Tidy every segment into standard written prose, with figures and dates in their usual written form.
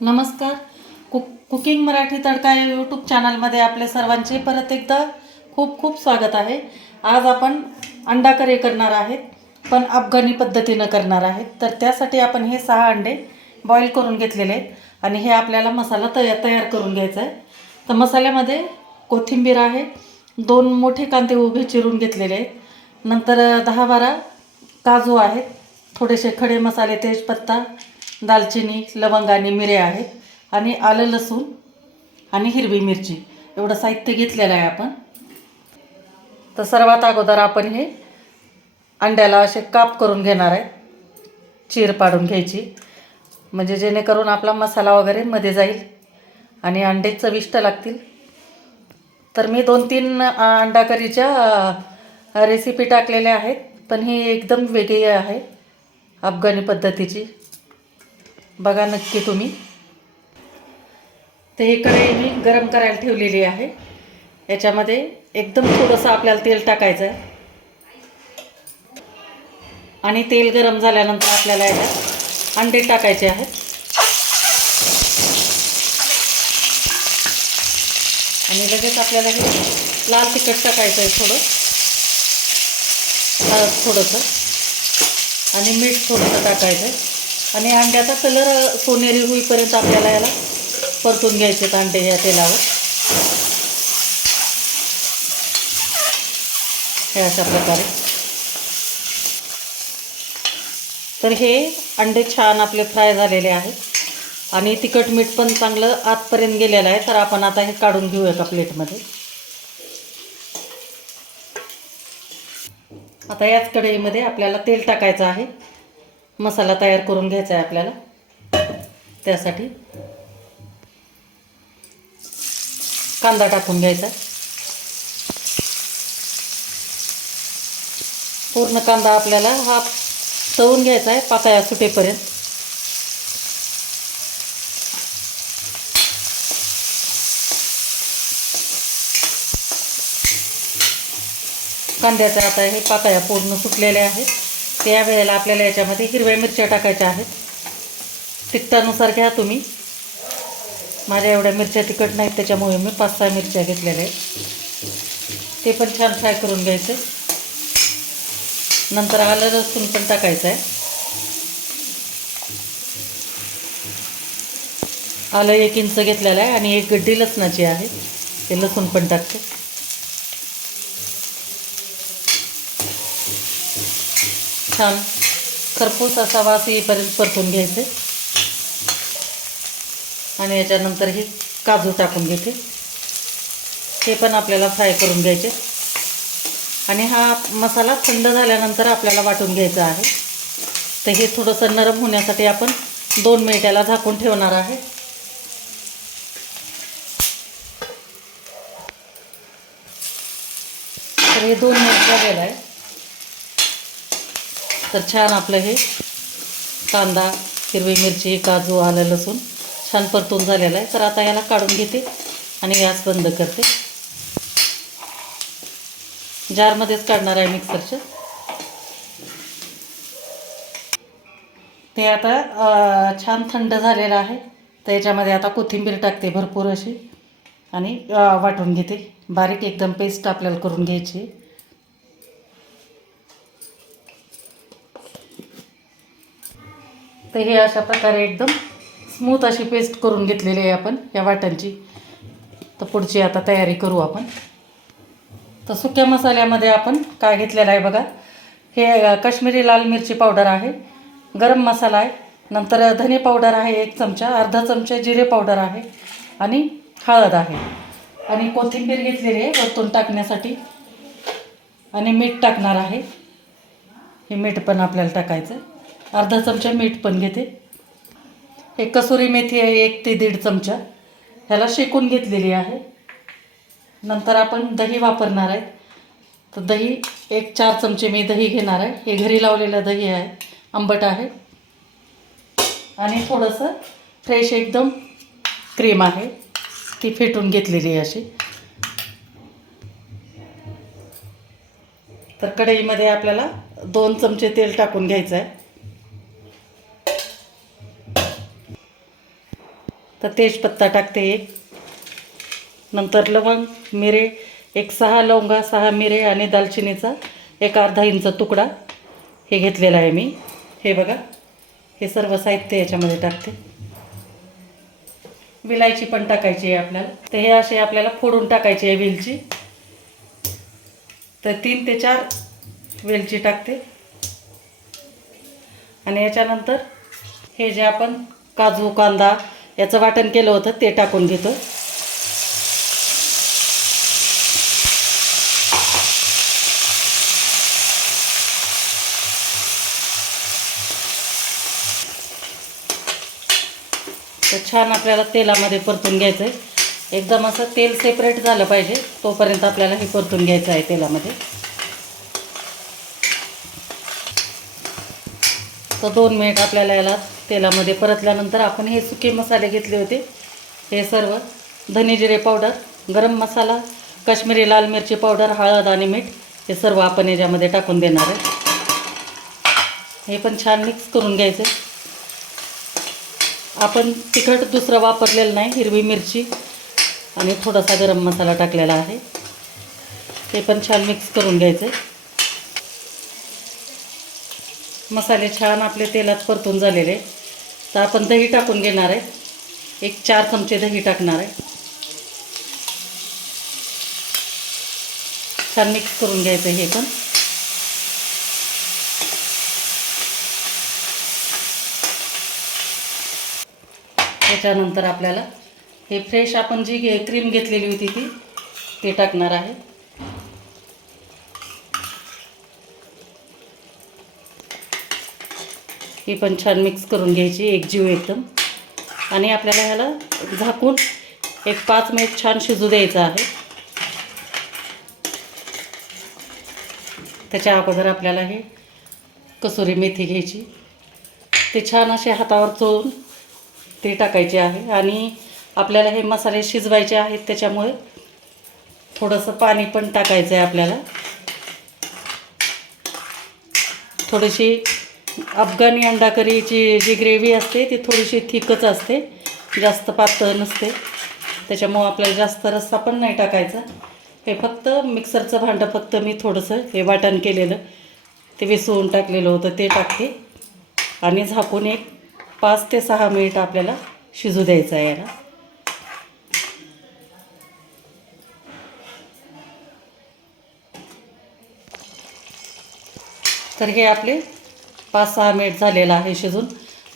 नमस्कार. कुकिंग मराठी तडका या यूट्यूब चॅनलमध्ये आपले सर्वांचे परत एकदा खूप खूप स्वागत आहे. आज आपण अंडा करी करणार आहेत, पण अफगाणी पद्धतीनं करणार आहेत. तर त्यासाठी आपण हे 6 अंडे बॉईल करून घेतलेले आहेत आणि हे आपल्याला मसाला तयार करून घ्यायचा आहे. तर मसाल्यामध्ये कोथिंबीर आहे, 2 मोठे कांदे उभे चिरून घेतलेले आहेत, नंतर 10-12 काजू आहेत, थोडेसे खडे मसाले, तेजपत्ता, दालचिनी, लवंग आणि मिरे आहेत आणि आलं, लसूण आणि हिरवी मिरची एवढं साहित्य घेतलेलं आहे आपण. तर सर्वात अगोदर आपण हे अंड्याला असे काप करून घेणार आहे, चीर पाडून घ्यायची, म्हणजे जेणेकरून आपला मसाला वगैरे मध्ये जाईल आणि अंडे चविष्ट लागतील. तर मी 2-3 अंडा करीच्या रेसिपी टाकलेल्या आहेत, पण ही एकदम वेगळी आहे अफगाणी पद्धतीची. बघा नक्की तुम्ही. ते ही कढई मी गरम करायला ठेवलेली आहे. याच्यामध्ये एकदम थोडंसं आपल्याला तेल टाकायचं आहे आणि तेल गरम झाल्यानंतर आपल्याला याच्यात अंडे टाकायचे आहेत. आणि लगेच आपल्याला हे लाल तिखट टाकायचं आहे, थोडंसं आणि मीठ थोडंसं टाकायचं आहे. आणि अंड्याचा कलर सोनेरी होईपर्यंत आपल्याला याला परतून घ्यायचे अंडे या तेलावर. हे अशा प्रकारे. तर हे अंडे छान आपले फ्राय झालेले आहेत आणि तिखट मीठ पण चांगलं आतपर्यंत गेलेलं आहे. तर आपण आता हे काढून घेऊ एका प्लेटमध्ये. आता याच कढईमध्ये आपल्याला तेल टाकायचं आहे. मसाला तयार करून घ्यायचा आहे आपल्याला. त्यासाठी कांदा टाकून घ्यायचा. पूर्ण कांदा आपल्याला हा तळून घ्यायचा आहे पातळ सुटेपर्यंत. कांद्याचा आता हे पातळ्या पूर्ण सुटलेल्या आहेत. त्या वेळेला आपल्याला याच्यामध्ये हिरव्या मिरच्या टाकायच्या आहेत. तिखटानुसार घ्या तुम्ही. माझ्या एवढ्या मिरच्या तिखट नाहीत, त्याच्यामुळे मी 5-6 मिरच्या घेतलेल्या आहेत. ते पण छान फ्राय करून घ्यायचे. नंतर आलं, लसूण पण टाकायचं आहे. आलं 1 इंच घेतलेलं आहे आणि 1 गड्डी लसणाची आहे. ते लसूण पण टाकते. छान खरपूस असा वास येईपर्यंत परतून घ्यायचे. आणि याच्यानंतर हे काजू टाकून घेते. हे पण आपल्याला फ्राय करून घ्यायचे. आणि हा मसाला थंड झाल्यानंतर आपल्याला वाटून घ्यायचा आहे. तर हे थोडंसं नरम होण्यासाठी आपण 2 मिनिट याला झाकून ठेवणार आहे. तर हे 2 मिनिट झालेलं आहे. तर छान आपलं हे कांदा, हिरवी मिरची, काजू, आलं, लसूण छान परतून झालेलं आहे. तर आता याला काढून घेते आणि गॅस बंद करते. जारमध्येच काढणार आहे मिक्सरच्या. ते आता छान थंड झालेलं आहे. तर याच्यामध्ये आता कोथिंबीर टाकते भरपूर अशी आणि वाटून घेते. बारीक एकदम पेस्ट आपल्याला करून घ्यायची. तर हे अशा प्रकारे एकदम स्मूथ अशी पेस्ट करून घेतलेली आहे आपण या वाटांची. तर पुढची आता तयारी करू आपण. तर सुक्या मसाल्यामध्ये आपण काय घेतलेलं आहे बघा. हे काश्मीरी लाल मिरची पावडर आहे, गरम मसाला आहे, नंतर धने पावडर आहे 1 चमचा, अर्धा चमचा जिरे पावडर आहे आणि हळद आहे आणि कोथिंबीर घेतलेली आहे वरतून टाकण्यासाठी आणि मीठ टाकणार आहे. हे मीठ पण आपल्याला टाकायचं. अर्धा चमचा मीठ पण घेते. हे कसुरी मेथी आहे 1 ते 1.5 चमचा, ह्याला शेकून घेतलेली आहे. नंतर आपण दही वापरणार आहे. तर दही 1-4 चमचे मी दही घेणार आहे. हे घरी लावलेलं दही आहे, आंबट आहे. आणि थोडंसं फ्रेश एकदम क्रीम आहे, ती फेटून घेतलेली आहे अशी. तर कढईमध्ये आपल्याला 2 चमचे तेल टाकून घ्यायचं आहे. तर तेजपत्ता टाकते एक, नंतर लवंग, मिरे, एक 6 लवंगा, 6 मिरे आणि दालचिनीचा एक अर्धा इंच तुकडा हे घेतलेला आहे मी. हे बघा, हे सर्व साहित्य याच्यामध्ये टाकते. विलायची पण टाकायची आहे आपल्याला. तर हे असे आपल्याला फोडून टाकायची आहे वेलची. तर 3 ते 4 वेलची टाकते. आणि याच्यानंतर हे जे आपण काजू कांदा याचं वाटण केलं होतं ते टाकून घेतो. तर छान आपल्याला तेलामध्ये परतून घ्यायचं आहे. एकदम असं तेल सेपरेट झालं पाहिजे तोपर्यंत आपल्याला हे परतून घ्यायचं आहे तेलामध्ये. तर 2 मिनिट आपल्याला याला तेलामध्ये परतल्यानंतर आपण हे सुके मसाले घेतले होते, हे सर्व धने जिरे पावडर, गरम मसाला, काश्मीरी लाल मिरची पावडर, हळद आणि मीठ हे सर्व आपण याच्यामध्ये टाकून देणार आहे. हे पण छान मिक्स करून घ्यायचं. आपण तिखट दुसरं वापरलेलं नाही, हिरवी मिरची आणि थोडासा गरम मसाला टाकलेला आहे. हे पण छान मिक्स करून घ्यायचे. मसाले छान आपले तेलात परतून झालेले. तर आपण दही टाकून घेणार आहे. एक 4 चमचे दही टाकणार आहे. छान मिक्स करून घ्यायचं हे पण. त्याच्यानंतर आपल्याला हे फ्रेश आपण जी क्रीम घेतलेली होती ते टाकणार आहे. हे पण छान मिक्स करून घ्यायची एकजीव एकदम. आणि आपल्याला ह्याला झाकून एक 5 मिनिट छान शिजू द्यायचं आहे. त्याच्या अगोदर आपल्याला हे कसुरी मेथी घ्यायची, ते छान असे हातावर चोळून ते टाकायचे आहे. आणि आपल्याला हे मसाले शिजवायचे आहेत त्याच्यामुळे थोडंसं पाणी पण टाकायचं आहे आपल्याला. थोडीशी अफगाणी अंडा करीची जी ग्रेव्ही असते ती थोडीशी थिकच असते, जास्त पातळ नसते. त्याच्यामुळं आपल्याला जास्त रस्सा पण नाही टाकायचा. हे फक्त मिक्सरचं भांडं फक्त मी थोडंसं हे वाटण केलेलं ते विसळून टाकलेलं होतं ते टाकते. आणि झाकून एक 5 ते 6 मिनिट आपल्याला शिजू द्यायचं आहे याला. तर हे आपले 5-6 मिनिट झालेलं आहे शिजून.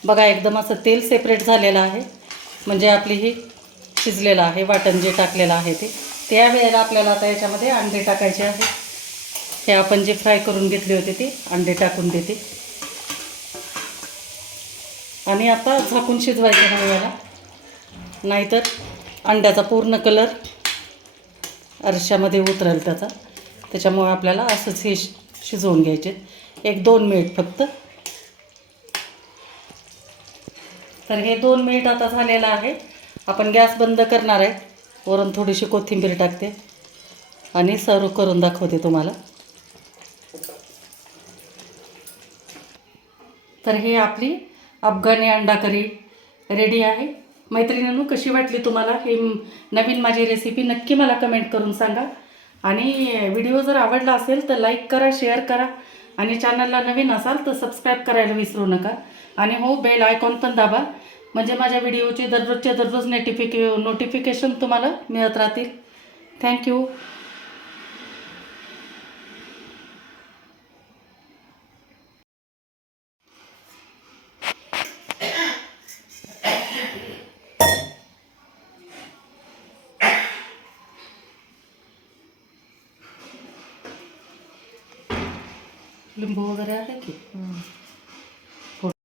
बघा, एकदम असं तेल सेपरेट झालेलं आहे, म्हणजे आपली ही शिजलेलं आहे वाटण जे टाकलेलं आहे ते. त्यावेळेला आपल्याला आता याच्यामध्ये अंडे टाकायचे आहे. हे आपण जे फ्राय करून घेतले होते ते अंडे टाकून देते. आणि आता झाकून शिजवायचं नाही याला, नाहीतर अंड्याचा पूर्ण कलर आरशामध्ये उतरेल त्याचा. त्याच्यामुळे आपल्याला असंच हे शिजवून घ्यायचे 1-2 मिनिट फक्त. तर हे 2 मिनिट आता झालेलं आहे. आपण गॅस बंद करणार आहे. वरून थोडीशी कोथिंबीर टाकते आणि सर्व करून दाखवते तुम्हाला. तर हे आपली अफगाणी अंडा करी रेडी आहे. मैत्रिणींनो, कशी वाटली तुम्हाला ही नवीन माझी रेसिपी नक्की मला कमेंट करून सांगा. आणि व्हिडिओ जर आवडला असेल तर लाईक करा, शेअर करा आणि चॅनलला नवीन असाल तर सबस्क्राईब करायला विसरू नका. आणि हो, बेल आयकॉन पण दाबा, म्हणजे माझ्या व्हिडिओचे दररोज नोटिफिकेशन तुम्हाला मिळत राहतील. थँक्यू. लिंबू वगैरे आहे की